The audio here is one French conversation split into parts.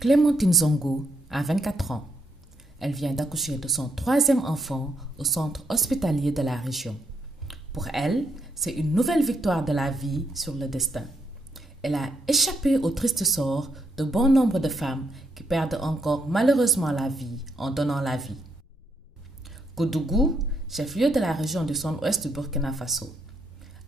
Clémentine Zongo a 24 ans. Elle vient d'accoucher de son 3e enfant au centre hospitalier de la région. Pour elle, c'est une nouvelle victoire de la vie sur le destin. Elle a échappé au triste sort de bon nombre de femmes qui perdent encore malheureusement la vie en donnant la vie. Koudougou, chef-lieu de la région du centre-ouest du Burkina Faso.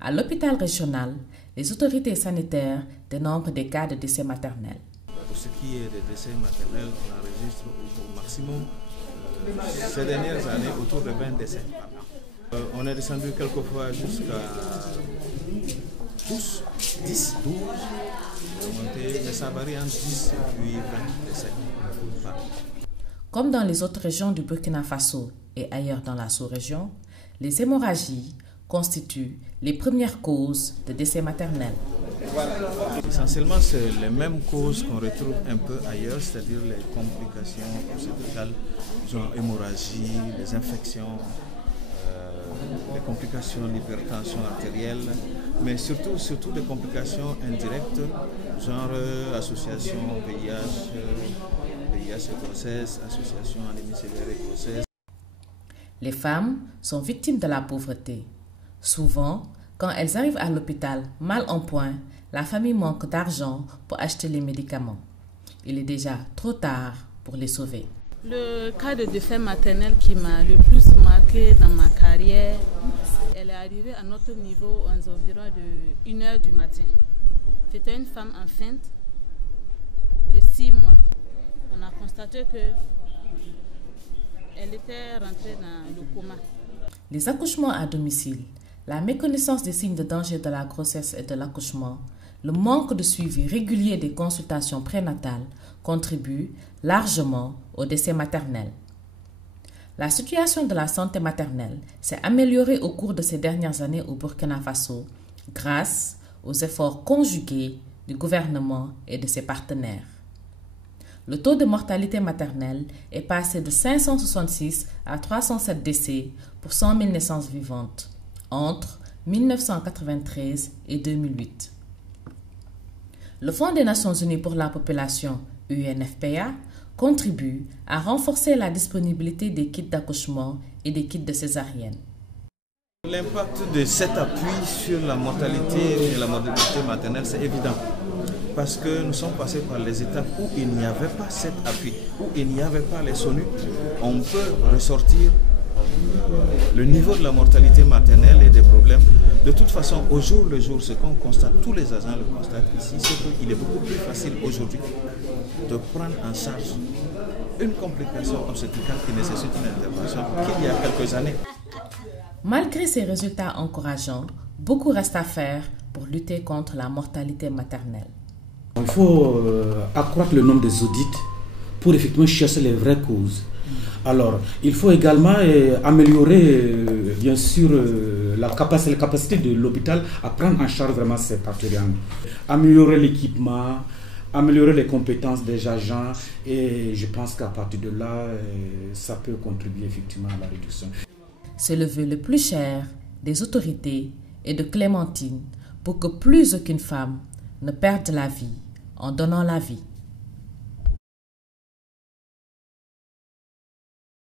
À l'hôpital régional, les autorités sanitaires dénombrent des cas de décès maternels. Pour ce qui est des décès maternels, on enregistre au maximum ces dernières années autour de 20 décès. On est descendu quelquefois jusqu'à 12, 10, 12, mais ça varie entre 10 et puis 20 décès. Comme dans les autres régions du Burkina Faso et ailleurs dans la sous-région, les hémorragies constituent les premières causes de décès maternels. Essentiellement, c'est les mêmes causes qu'on retrouve un peu ailleurs, c'est-à-dire les complications obstétricales, genre hémorragie, les infections, les complications d'hypertension artérielle, mais surtout des complications indirectes, genre association VIH et grossesse, association anémie sévère et grossesse. Les femmes sont victimes de la pauvreté. Souvent, quand elles arrivent à l'hôpital mal en point, la famille manque d'argent pour acheter les médicaments. Il est déjà trop tard pour les sauver. Le cas de décès maternel qui m'a le plus marqué dans ma carrière, elle est arrivée à notre niveau aux environs de 1h du matin. C'était une femme enceinte de 6 mois. On a constaté qu'elle était rentrée dans le coma. Les accouchements à domicile, la méconnaissance des signes de danger de la grossesse et de l'accouchement, le manque de suivi régulier des consultations prénatales contribuent largement au décès maternel. La situation de la santé maternelle s'est améliorée au cours de ces dernières années au Burkina Faso grâce aux efforts conjugués du gouvernement et de ses partenaires. Le taux de mortalité maternelle est passé de 566 à 307 décès pour 100 000 naissances vivantes entre 1993 et 2008. Le Fonds des Nations Unies pour la population, UNFPA, contribue à renforcer la disponibilité des kits d'accouchement et des kits de césarienne. L'impact de cet appui sur la mortalité et la morbidité maternelle, c'est évident. Parce que nous sommes passés par les étapes où il n'y avait pas cet appui, où il n'y avait pas les SONU. On peut ressortir le niveau de la mortalité maternelle et des problèmes. De toute façon, au jour le jour, ce qu'on constate, tous les agents le constatent ici, c'est qu'il est beaucoup plus facile aujourd'hui de prendre en charge une complication obstétricale qui nécessite une intervention qu'il y a quelques années. Malgré ces résultats encourageants, beaucoup reste à faire pour lutter contre la mortalité maternelle. Il faut accroître le nombre des audits pour effectivement chercher les vraies causes. Alors, il faut également améliorer, bien sûr, la capacité de l'hôpital à prendre en charge vraiment ces partenaires. Améliorer l'équipement, améliorer les compétences des agents et je pense qu'à partir de là, ça peut contribuer effectivement à la réduction. C'est le vœu le plus cher des autorités et de Clémentine pour que plus aucune femme ne perde la vie en donnant la vie.